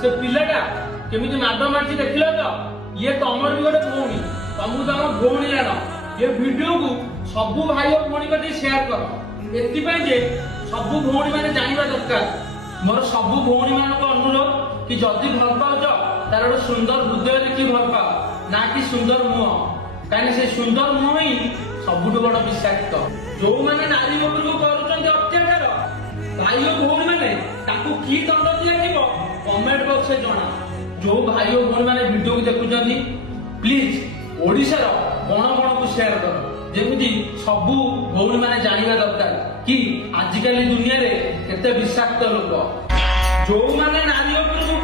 से पिलाटा केमिति माड मारछि देखिलो तो ये तमर भी गोटे भौणी तमु तम भौणी जान ये वीडियो को सबु भाई और भौणी कति शेयर कर एति पय जे सबु भौणी माने जानिबा दरकार मोर सबु भौणी मानको अनुरोध कि जदि भल पाउछ तार गोटे सुंदर हृदय देखि भल पाओ ना कि सुंदर मुह कहीं से सुंदर मुह ही सबुठ बड़ विषाक्त जो मैंने नारी उपरको करुछन्ते अत्याचार भाई और भौणी माने ताकू की दंड दिया कमेंट बॉक्स में जना जो भाई और भौणी माने वीडियो को देखुछन्ती प्लीज ओडिसा रो गण गण को शेयर कर जेमिति सबु भौणी माने जानिबा दरकार कि आजिकल दुनिया रे केते विषाक्त लोक जो माने नारी उपरको